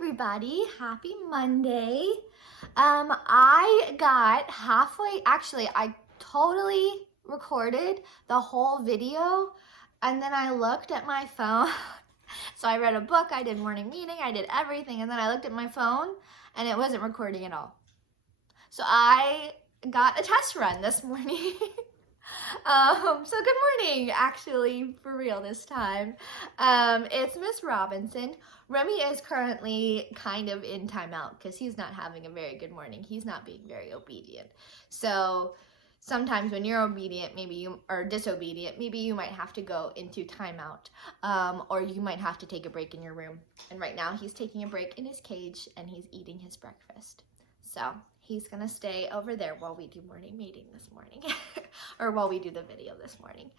everybody, happy Monday. I got halfway, actually I totally recorded the whole video and then I looked at my phone. So I read a book, I did morning meeting, I did everything, and then I looked at my phone and it wasn't recording at all. So I got a test run this morning. So good morning, actually, for real this time. It's Miss Robinson. Remy is currently kind of in timeout because he's not having a very good morning. He's not being very obedient. So sometimes when you're obedient, maybe you are disobedient, maybe you might have to go into timeout, or you might have to take a break in your room. And right now he's taking a break in his cage and he's eating his breakfast. So he's gonna stay over there while we do morning meeting this morning, or while we do the video this morning.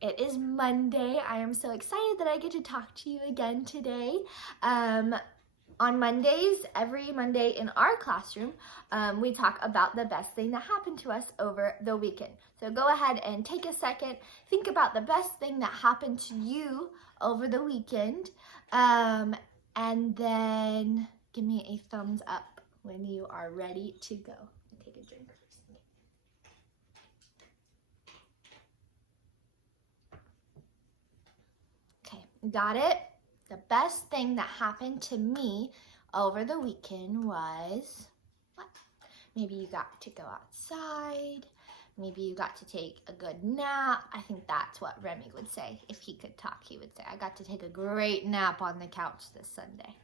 It is Monday. I am so excited that I get to talk to you again today. On Mondays, every Monday in our classroom, we talk about the best thing that happened to us over the weekend. So go ahead and take a second, think about the best thing that happened to you over the weekend, and then give me a thumbs up when you are ready to go. Take a drink first. Okay, got it? The best thing that happened to me over the weekend was what? Maybe you got to go outside. Maybe you got to take a good nap. I think that's what Remy would say. If he could talk, he would say, I got to take a great nap on the couch this Sunday.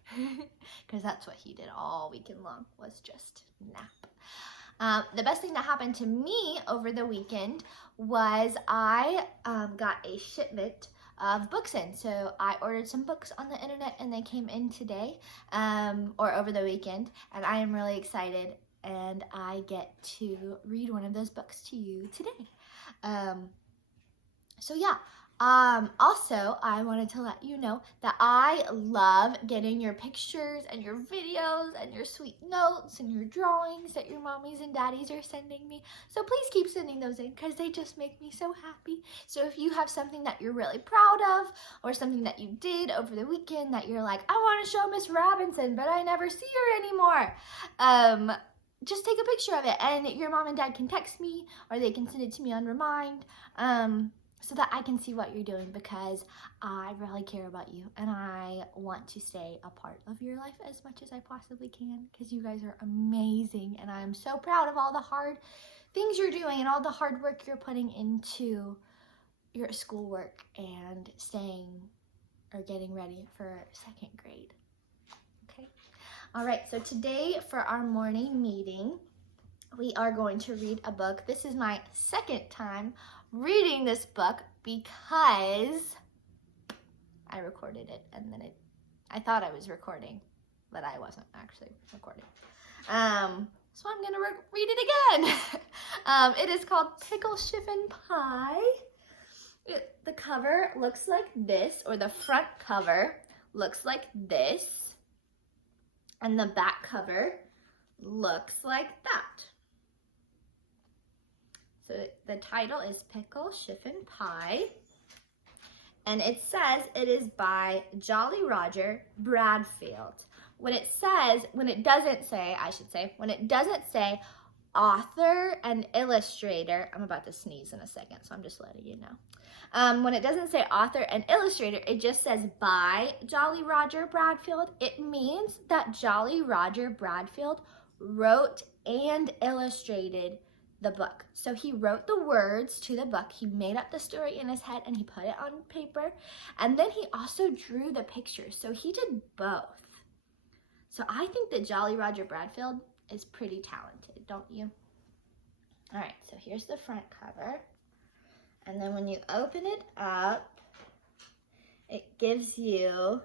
Because that's what he did all weekend long, was just nap. The best thing that happened to me over the weekend was I got a shipment of books in. So I ordered some books on the internet and they came in today, or over the weekend, and I am really excited. And I get to read one of those books to you today. So yeah, also I wanted to let you know that I love getting your pictures and your videos and your sweet notes and your drawings that your mommies and daddies are sending me. So please keep sending those in because they just make me so happy. So if you have something that you're really proud of or something that you did over the weekend that you're like, I want to show Miss Robinson, but I never see her anymore. Just take a picture of it and your mom and dad can text me or they can send it to me on Remind, so that I can see what you're doing, because I really care about you and I want to stay a part of your life as much as I possibly can, because you guys are amazing and I'm so proud of all the hard things you're doing and all the hard work you're putting into your schoolwork and staying or getting ready for second grade. Okay. All right, so today for our morning meeting, we are going to read a book. This is my second time reading this book because I recorded it and then I thought I was recording, but I wasn't actually recording. So I'm gonna read it again. It is called Pickle, Chiffon, Pie. The cover looks like this, or the front cover looks like this. And the back cover looks like that. So the title is Pickle, Chiffon, Pie. And it says it is by Jolly Roger Bradfield. When it doesn't say author and illustrator, I'm about to sneeze in a second, so I'm just letting you know. When it doesn't say author and illustrator, it just says by Jolly Roger Bradfield. It means that Jolly Roger Bradfield wrote and illustrated the book. So he wrote the words to the book, he made up the story in his head and he put it on paper, and then he also drew the pictures. So he did both. So I think that Jolly Roger Bradfield is pretty talented, don't you? All right, so here's the front cover. And then when you open it up, it gives you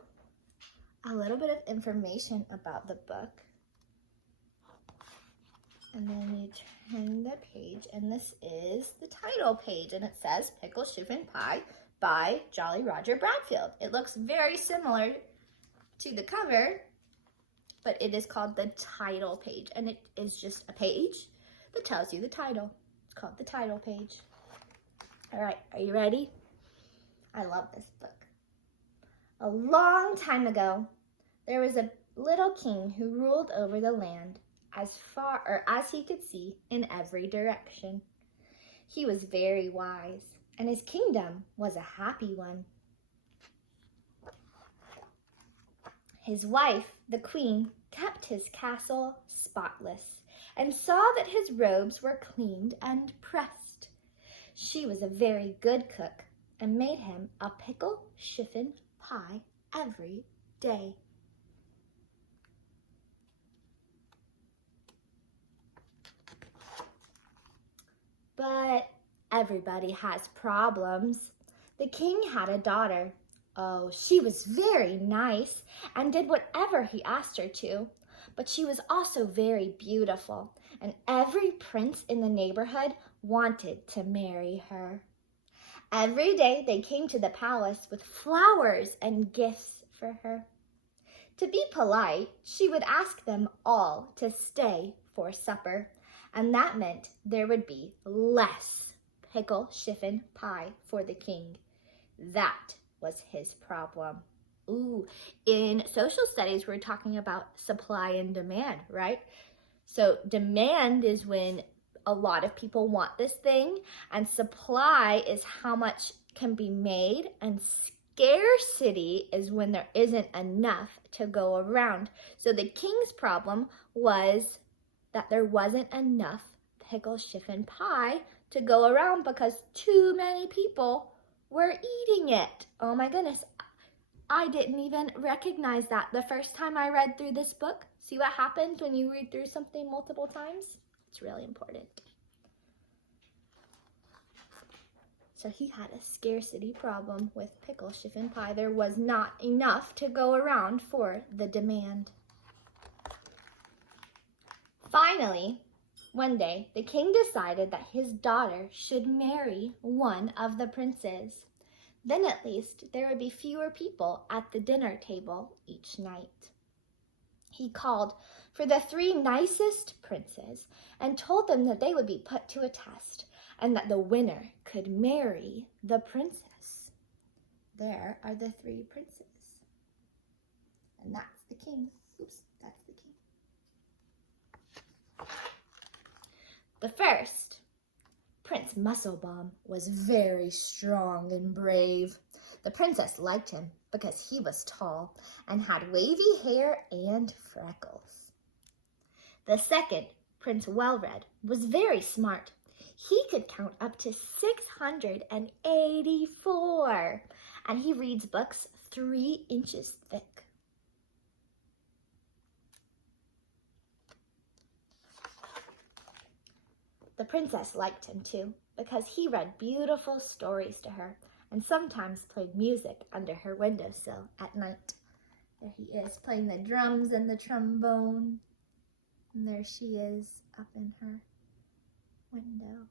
a little bit of information about the book. And then you turn the page, and this is the title page, and it says Pickle, Chiffon, Pie by Jolly Roger Bradfield. It looks very similar to the cover, but it is called the title page, and it is just a page that tells you the title. It's called the title page. All right, are you ready? I love this book. A long time ago, there was a little king who ruled over the land as far as he could see in every direction. He was very wise, and his kingdom was a happy one. His wife, the queen, kept his castle spotless and saw that his robes were cleaned and pressed. She was a very good cook and made him a pickle chiffon pie every day. But everybody has problems. The king had a daughter. Oh, she was very nice and did whatever he asked her to. But she was also very beautiful, and every prince in the neighborhood wanted to marry her. Every day they came to the palace with flowers and gifts for her. To be polite, she would ask them all to stay for supper, and that meant there would be less pickle chiffon pie for the king. That was his problem. Ooh, in social studies, we're talking about supply and demand, right? So demand is when a lot of people want this thing, and supply is how much can be made, and scarcity is when there isn't enough to go around. So the king's problem was that there wasn't enough pickle chiffon pie to go around because too many people were eating it. Oh my goodness, I didn't even recognize that the first time I read through this book. See what happens when you read through something multiple times? It's really important. So he had a scarcity problem with pickle chiffon pie. There was not enough to go around for the demand. Finally, one day, the king decided that his daughter should marry one of the princes. Then at least there would be fewer people at the dinner table each night. He called for the 3 nicest princes and told them that they would be put to a test and that the winner could marry the princess. There are the 3 princes. And that's the king. Oops, that's the king. The first, Prince Musclebaum, was very strong and brave. The princess liked him because he was tall and had wavy hair and freckles. The second, Prince Wellred, was very smart. He could count up to 684, and he reads books 3 inches thick. The princess liked him too, because he read beautiful stories to her and sometimes played music under her windowsill at night. There he is, playing the drums and the trombone. And there she is up in her window.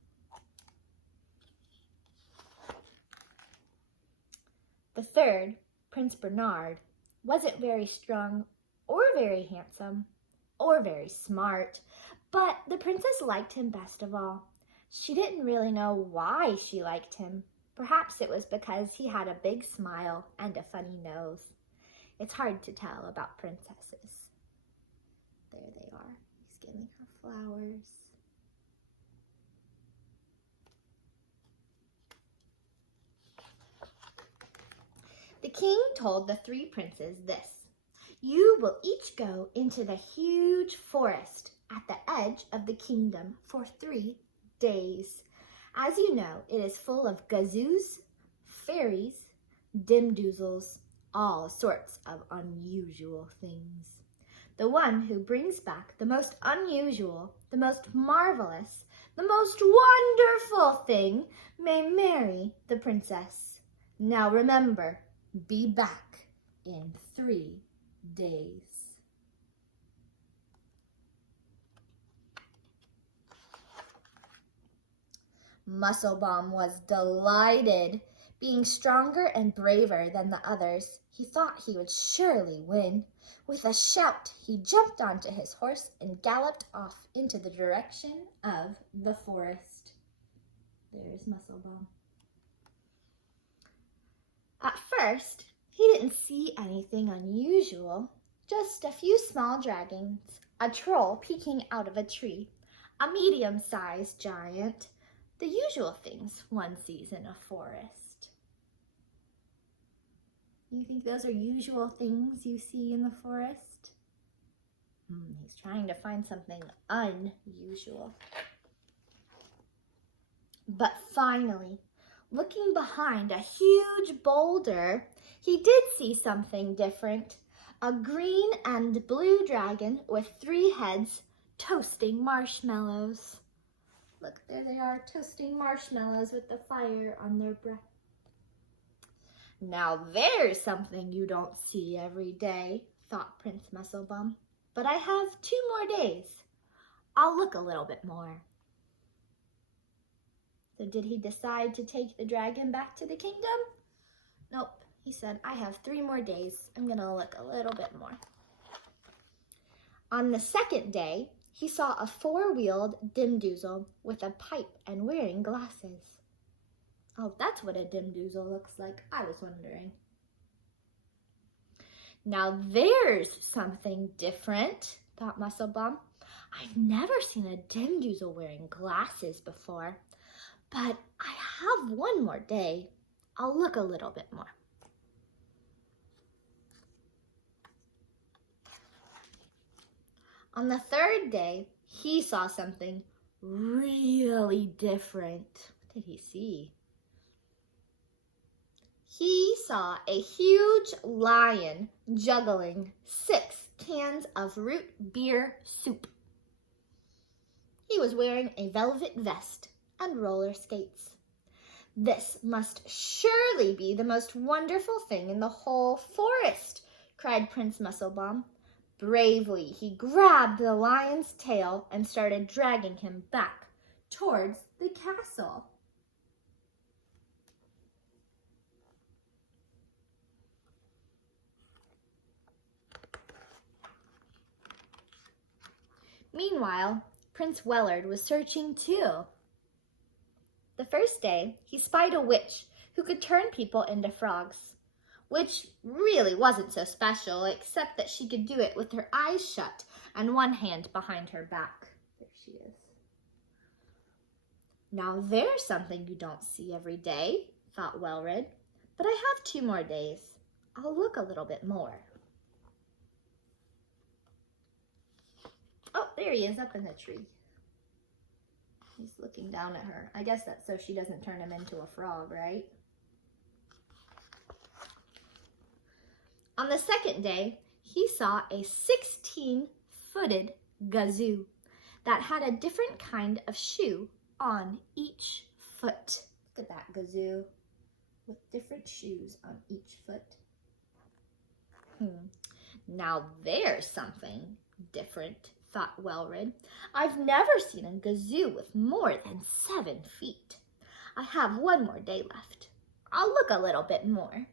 The third, Prince Bernard, wasn't very strong or very handsome or very smart, but the princess liked him best of all. She didn't really know why she liked him. Perhaps it was because he had a big smile and a funny nose. It's hard to tell about princesses. There they are. He's giving her flowers. The king told the 3 princes this: "You will each go into the huge forest at the edge of the kingdom for 3 days. As you know, it is full of gazoos, fairies, dimdoozles, all sorts of unusual things. The one who brings back the most unusual, the most marvelous, the most wonderful thing may marry the princess. Now remember, be back in 3 days." Musclebaum was delighted. Being stronger and braver than the others, he thought he would surely win. With a shout, he jumped onto his horse and galloped off into the direction of the forest. There's Musclebaum. At first, he didn't see anything unusual. Just a few small dragons, a troll peeking out of a tree, a medium-sized giant, the usual things one sees in a forest. You think those are usual things you see in the forest? He's trying to find something unusual. But finally, looking behind a huge boulder, he did see something different. A green and blue dragon with 3 heads toasting marshmallows. Look, there they are, toasting marshmallows with the fire on their breath. Now there's something you don't see every day, thought Prince Musselbum. But I have 2 more days. I'll look a little bit more. So did he decide to take the dragon back to the kingdom? Nope, he said, I have 3 more days. I'm gonna look a little bit more. On the 2nd day, he saw a 4-wheeled dimdoozle with a pipe and wearing glasses. Oh, that's what a dimdoozle looks like. I was wondering. Now there's something different, thought Musselbum. I've never seen a dimdoozle wearing glasses before, but I have 1 more day. I'll look a little bit more. On the 3rd day, he saw something really different. What did he see? He saw a huge lion juggling 6 cans of root beer soup. He was wearing a velvet vest and roller skates. This must surely be the most wonderful thing in the whole forest, cried Prince Musselbum. Bravely, he grabbed the lion's tail and started dragging him back towards the castle. Meanwhile, Prince Wellard was searching too. The first day, he spied a witch who could turn people into frogs, which really wasn't so special, except that she could do it with her eyes shut and 1 hand behind her back. There she is. Now there's something you don't see every day, thought Wellred, but I have 2 more days. I'll look a little bit more. Oh, there he is up in the tree. He's looking down at her. I guess that's so she doesn't turn him into a frog, right? On the 2nd day, he saw a 16-footed gazoo that had a different kind of shoe on each foot. Look at that gazoo with different shoes on each foot. Now there's something different, thought Wellred. I've never seen a gazoo with more than 7 feet. I have 1 more day left. I'll look a little bit more.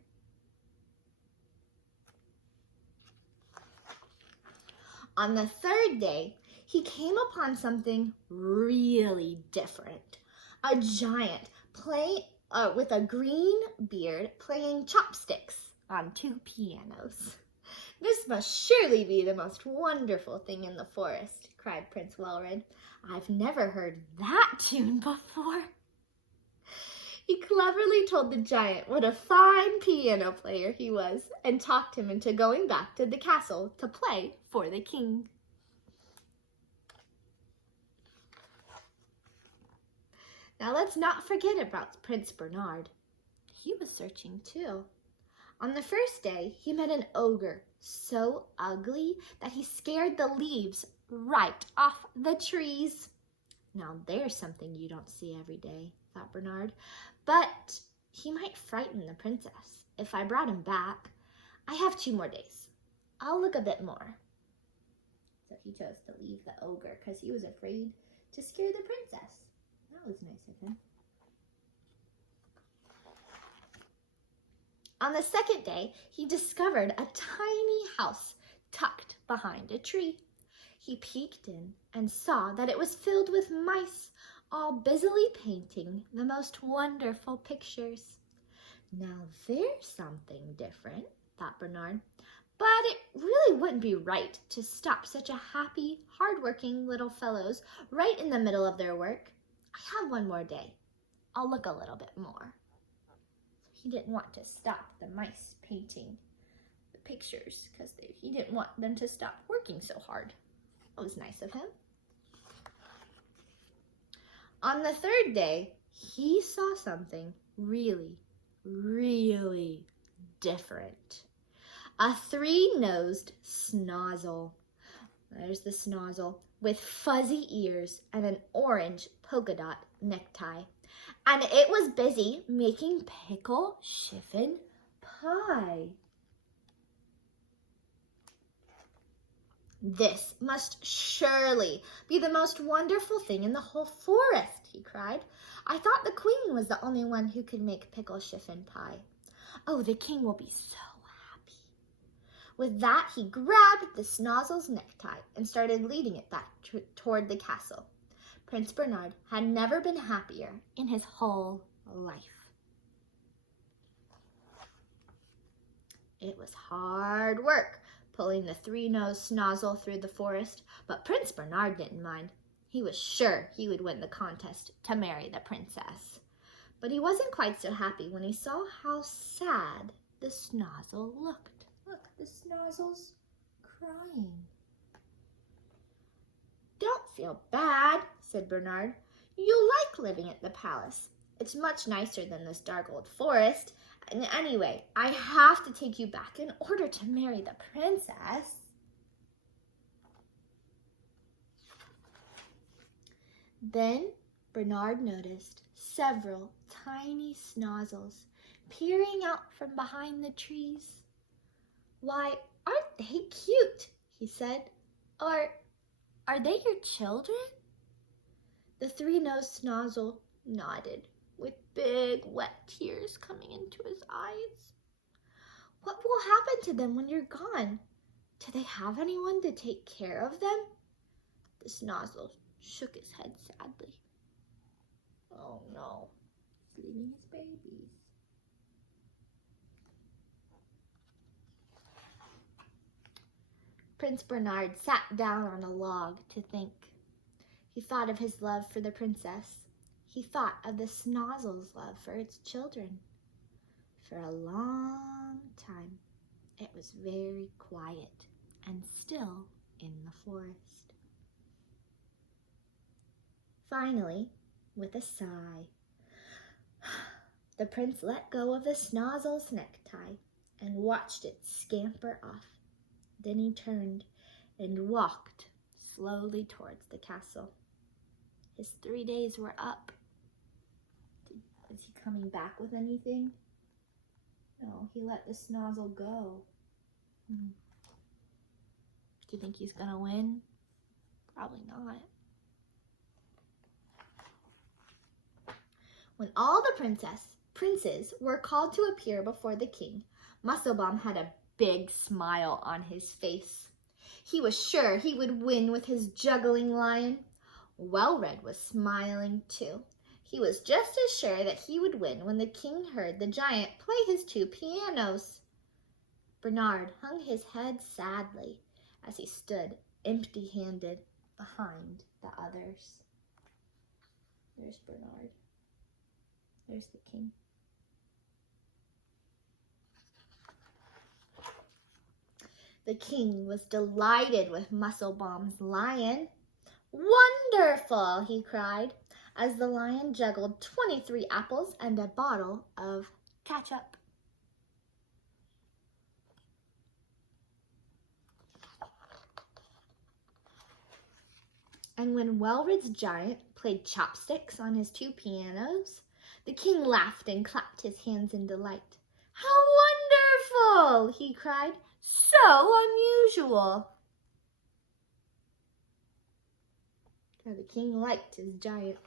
On the 3rd day, he came upon something really different. A giant with a green beard playing chopsticks on 2 pianos. This must surely be the most wonderful thing in the forest, cried Prince Wellred. I've never heard that tune before. He cleverly told the giant what a fine piano player he was and talked him into going back to the castle to play for the king. Now let's not forget about Prince Bernard. He was searching too. On the 1st day, he met an ogre so ugly that he scared the leaves right off the trees. Now there's something you don't see every day, thought Bernard, but he might frighten the princess. If I brought him back, I have 2 more days. I'll look a bit more. So he chose to leave the ogre because he was afraid to scare the princess. That was nice of him. On the 2nd day, he discovered a tiny house tucked behind a tree. He peeked in and saw that it was filled with mice, all busily painting the most wonderful pictures. Now there's something different, thought Bernard, But it really wouldn't be right to stop such a happy, hard-working little fellows right in the middle of their work. I have one more day. I'll look a little bit more. He didn't want to stop the mice painting the pictures because he didn't want them to stop working so hard. That was nice of him. On the third day, he saw something really, really different. A three-nosed snozzle. There's the snozzle with fuzzy ears and an orange polka dot necktie. And it was busy making pickle chiffon pie. This must surely be the most wonderful thing in the whole forest, he cried. I thought the queen was the only one who could make pickle chiffon pie. Oh, the king will be so happy. With that, he grabbed the snozzle's necktie and started leading it back toward the castle. Prince Bernard had never been happier in his whole life. It was hard work pulling the three-nosed snozzle through the forest, but Prince Bernard didn't mind. He was sure he would win the contest to marry the princess. But he wasn't quite so happy when he saw how sad the snozzle looked. Look, the snozzle's crying. Don't feel bad, said Bernard. You like living at the palace. It's much nicer than this dark old forest. And anyway, I have to take you back in order to marry the princess. Then Bernard noticed several tiny snozzles peering out from behind the trees. Why, aren't they cute? He said. Or are they your children? The three-nosed snozzle nodded, with big wet tears coming into his eyes. What will happen to them when you're gone? Do they have anyone to take care of them? The snozzle shook his head sadly. Oh no, he's leaving his babies. Prince Bernard sat down on a log to think. He thought of his love for the princess. He thought of the snozzle's love for its children. For a long time, it was very quiet and still in the forest. Finally, with a sigh, the prince let go of the snozzle's necktie and watched it scamper off. Then he turned and walked slowly towards the castle. His 3 days were up. Is he coming back with anything? No, he let the snozzle go. Do you think he's gonna win? Probably not. When all the princes were called to appear before the king, Musclebaum had a big smile on his face. He was sure he would win with his juggling lion. Well-Red was smiling too. He was just as sure that he would win when the king heard the giant play his 2 pianos. Bernard hung his head sadly as he stood empty-handed behind the others. There's Bernard. There's the king. The king was delighted with Musclebaum's lion. Wonderful, he cried, as the lion juggled 23 apples and a bottle of ketchup. And when Well-Red's giant played chopsticks on his 2 pianos, the king laughed and clapped his hands in delight. How wonderful, he cried. So unusual. The king liked his giant.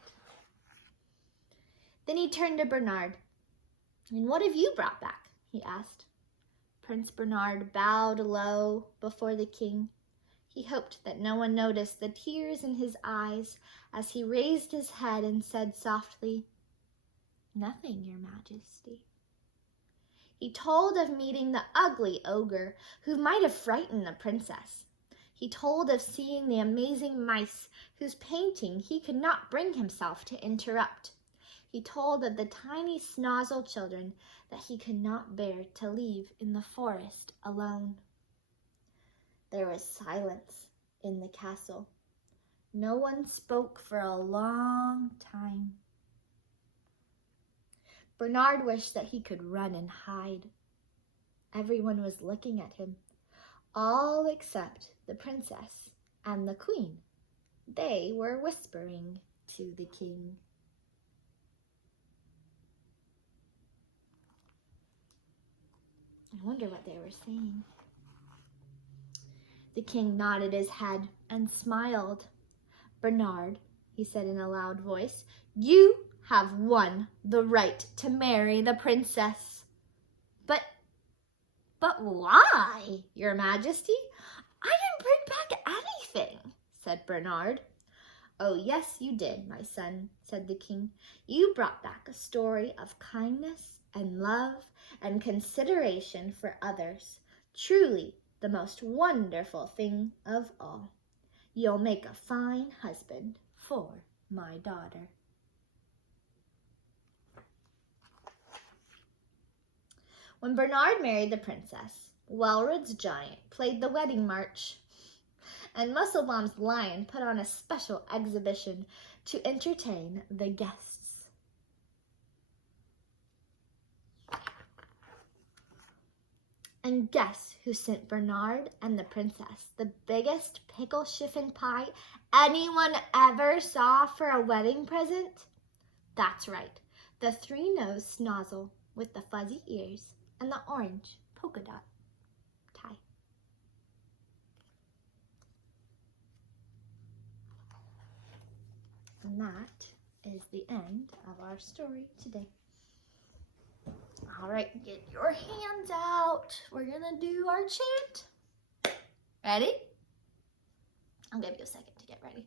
Then he turned to Bernard. And what have you brought back? He asked. Prince Bernard bowed low before the king. He hoped that no one noticed the tears in his eyes as he raised his head and said softly, Nothing, Your Majesty. He told of meeting the ugly ogre who might have frightened the princess. He told of seeing the amazing mice whose painting he could not bring himself to interrupt. He told of the tiny snozzle children that he could not bear to leave in the forest alone. There was silence in the castle. No one spoke for a long time. Bernard wished that he could run and hide. Everyone was looking at him, all except the princess and the queen. They were whispering to the king. I wonder what they were saying. The king nodded his head and smiled. Bernard, he said in a loud voice, you have won the right to marry the princess. But why, your majesty? I didn't bring back anything, said Bernard. Oh, yes, you did, my son, said the king. You brought back a story of kindness and love and consideration for others. Truly, the most wonderful thing of all. You'll make a fine husband for my daughter. When Bernard married the princess, Welred's giant played the wedding march, and Musselbaum's lion put on a special exhibition to entertain the guests. And guess who sent Bernard and the princess the biggest pickle chiffon pie anyone ever saw for a wedding present? That's right, the three-nosed snozzle with the fuzzy ears and the orange polka dot tie. And that is the end of our story today. All right, get your hands out. We're gonna do our chant. Ready? I'll give you a second to get ready.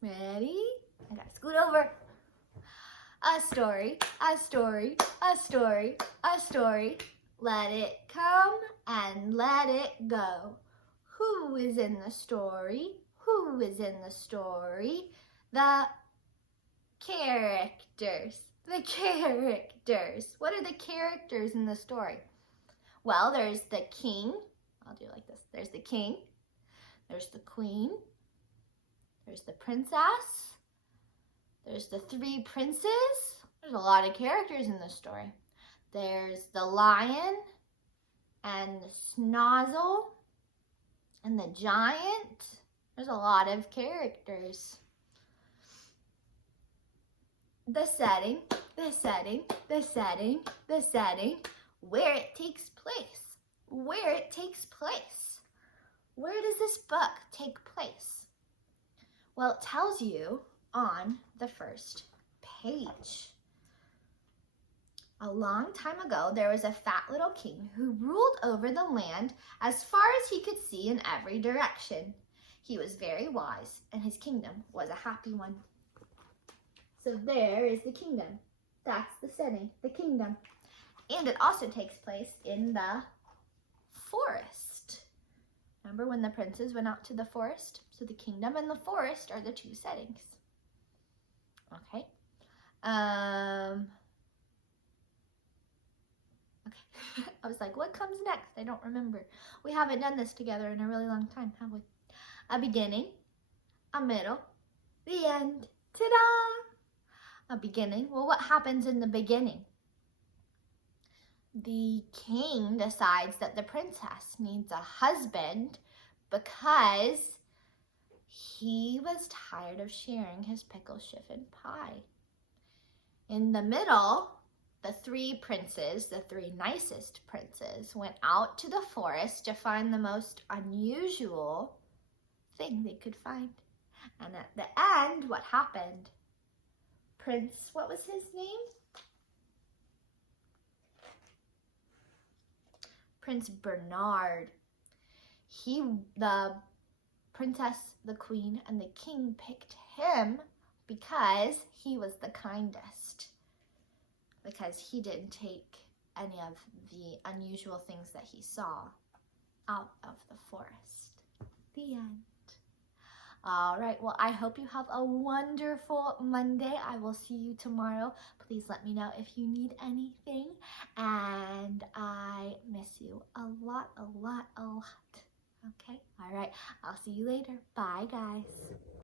Ready? I gotta scoot over. A story, a story, a story, a story. Let it come and let it go. Who is in the story? Who is in the story? The characters. The characters. What are the characters in the story? Well, there's the king. I'll do it like this. There's the king. There's the queen. There's the princess. There's the three princes. There's a lot of characters in this story. There's the lion and the snozzle and the giant. There's a lot of characters. The setting, the setting, the setting, the setting, where it takes place. Where it takes place. Where does this book take place? Well, it tells you on the first page. A long time ago, there was a fat little king who ruled over the land as far as he could see in every direction. He was very wise, and his kingdom was a happy one. So there is the kingdom. That's the setting, the kingdom. And it also takes place in the forest. Remember when the princes went out to the forest? So the kingdom and the forest are the two settings. Okay. Okay. I was like, what comes next? I don't remember. We haven't done this together in a really long time, have we? A beginning, a middle, the end. Ta-da! A beginning. Well, what happens in the beginning? The king decides that the princess needs a husband because he was tired of sharing his pickle chiffon pie. In the middle, the three princes, the three nicest princes, went out to the forest to find the most unusual thing they could find. And at the end, what happened? Prince, what was his name? Prince Bernard. The princess, the queen, and the king picked him because he was the kindest, because he didn't take any of the unusual things that he saw out of the forest. The end. All right, well, I hope you have a wonderful Monday. I will see you tomorrow. Please let me know if you need anything. And I miss you a lot, a lot, a lot. Okay? All right, I'll see you later. Bye, guys.